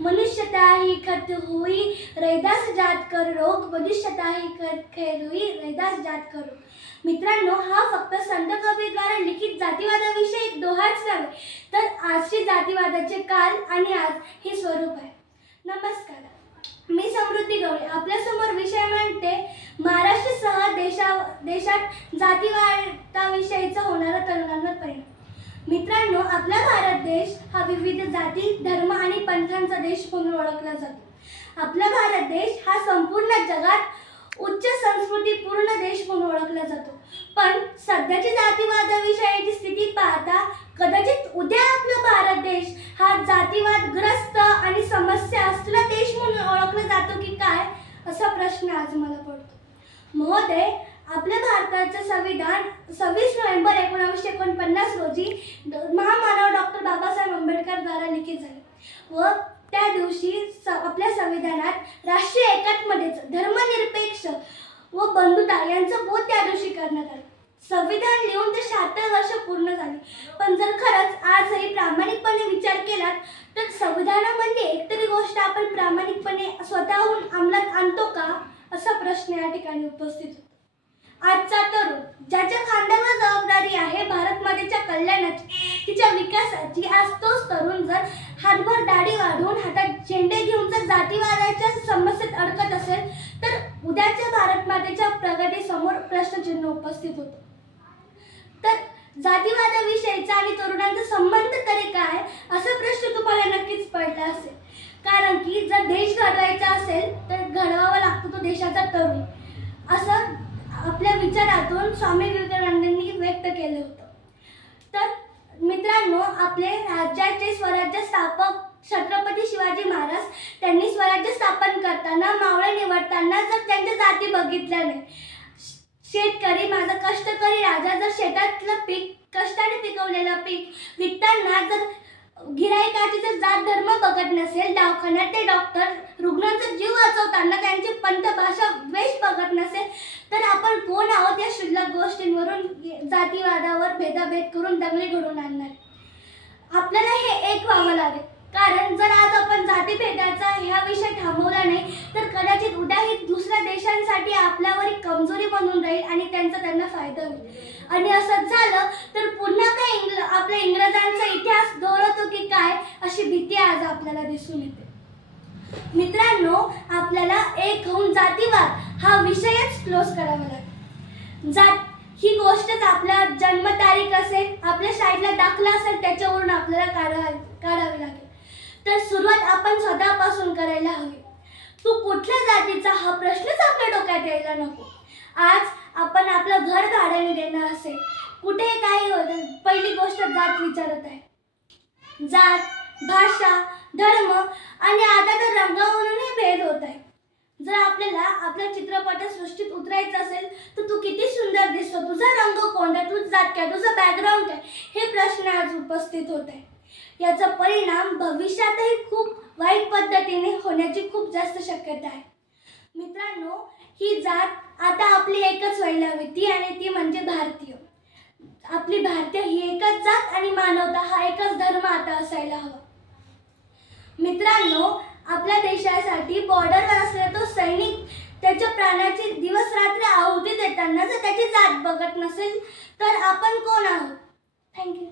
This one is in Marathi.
मनुष्यता ही खत हुई रैदास जात कर रोग मनुष्यता ही खत खैर हुई रैदास जात कर मित्रांनो हा फक्त संत कबीरद्वारा लिखित जातीवादाविषयी एक दोहाच नव्हे तर आजचे जातीवादाचे काल आणि आज हे स्वरूप आहे. नमस्कार. मी समृद्धी गवळे. आपल्यासमोर विषय म्हणते महाराष्ट्रसह देशा देशात जातीवादाविषयीचा होणारा तरुणांवर परिणाम. मित्रांनो आपल्या भारत देश हा विविध जाती धर्म आणि पंथांचा देश म्हणून ओळखला जातो. आपला भारत देश हा संपूर्ण जगात उच्च संस्कृतीपूर्ण देश म्हणून ओळखला जातो. पण सध्याची जातीवादाविषयीची स्थिती पाहता कदाचित उद्या आपला भारत देश हा जातीवादग्रस्त आणि समस्या असलेला देश म्हणून ओळखला जातो की काय असा प्रश्न आज मला पडतो. महोदय आपल्या भारताचं संविधान सव्वीस नोव्हेंबर एकोणावीसशे एकोणपन्नास रोजी महामानव डॉक्टर बाबासाहेब आंबेडकर द्वारा लिखित झाले. व त्या दिवशी स आपल्या संविधानात राष्ट्रीय एकात्मतेचं धर्मनिरपेक्ष व बंधुता यांचं बोध त्या दिवशी करण्यात आलं. संविधान लिहून ते शहात्तर वर्ष पूर्ण झाले. पण जर खरंच आजही प्रामाणिकपणे विचार केलात तर संविधानामध्ये एकतरी गोष्ट आपण प्रामाणिकपणे स्वतःहून अंमलात आणतो का? असा प्रश्न या ठिकाणी उपस्थित होतो. आजचा तरुण ज्याच्या खांद्यावर जबाबदारी आहे भारत मातेच्या कल्याणाची तिच्या विकासाची आज तोच तरुण जर हातभर दाढी वाढवून हातात झेंडे घेऊन जर जातीवादाच्या समस्येत अडकत असेल तर उद्याच्या भारत मातेच्या प्रगतीसमोर प्रश्नचिन्ह उपस्थित होतं. तर जातीवादाविषयीचा आणि तरुणांचा संबंध तरी काय असा प्रश्न तुम्हाला नक्कीच पडला असेल कारण की जर देश घडवायचा असेल तर घडवावा लागतो तो देशाचा तरुण असं आपल्या विचारातून स्वामी विवेकानंदांनी व्यक्त केलं होतं. तर मित्रांनो आपले राज्याचे स्वराज्य स्थापक छत्रपती शिवाजी महाराज त्यांनी स्वराज्य स्थापन करताना मावळे निवडताना जर त्यांच्या जाती बघितल्या नाही. शेतकरी माझा कष्टकरी राजा जर शेतातलं पीक कष्टाने पिकवलेलं पीक विकताना जर गिरायकाची जर जात धर्म बघत नसेल दवाखान्यात ते डॉक्टर रुग्णांचा जीव वाचवताना त्यांची पंतभाषा वेश बघत नसेल तर आपण कोण आहोत या शुल्लक गोष्टींवरून जातीवादावर भेदाभेद करून दंगली घडून आणणार? आपल्याला हे एक व्हावं लागेल. कारण जर आज आपण जातीभेदाचा ह्या विषय थांबवला नाही तर कदाचित उद्या ही दुसऱ्या देशांसाठी आपल्यावर एक कमजोरी बनून राहील आणि त्यांचा त्यांना फायदा होईल. आणि असंच झालं तर पुन्हा काय इंग्ल आपल्या इंग्रजांचा इतिहास दोहरतो की काय अशी भीती आज आपल्याला दिसून येते. मित्रांनो आपल्याला एक होऊन जातीवाद हा विषयच क्लोज करावा लागेल. जात ही गोष्टच आपल्या जन्मतारीख असेल आपल्या शाळेतला दाखला असेल त्याच्यावरून आपल्याला काढावा काढावी लागेल. तर सुरुवात आपण स्वतःपासून करायला हवी. तू कुठल्या जातीचा हा प्रश्नच आपल्या डोक्यात यायला नको. आज आपण आपलं घर भाड्याने देणार असेल. कुठे काही होतं? पहिली गोष्ट जात विचारत आहे. जात भाषा धर्म आणि आता तर रंगावरूनही भेद होत आहे. जर आपल्याला आपल्या चित्रपट सृष्टीत उतरायचं असेल तर तू किती सुंदर दिसतो. तुझा रंग कोणता तू जात काय तुझं बॅकग्राऊंड काय हे प्रश्न आज उपस्थित होत आहे. याचा परिणाम भविष्यातही खूप वाईट पद्धतीने होण्याची खूप जास्त शक्यता आहे. मित्रांनो ही जात आता आपली एकच व्हायला हवी ती आणि ती म्हणजे भारतीय. आपली भारतीय ही एकच जात आणि मानवता हा एकच धर्म आता असायला हवा. मित्रांनो आपल्या देशासाठी बॉर्डरवर असलेला तो सैनिक त्याच्या प्राणाची दिवस रात्र आहुती देताना जर त्याची जात बघत नसेल तर आपण कोण आहोत? थँक्यू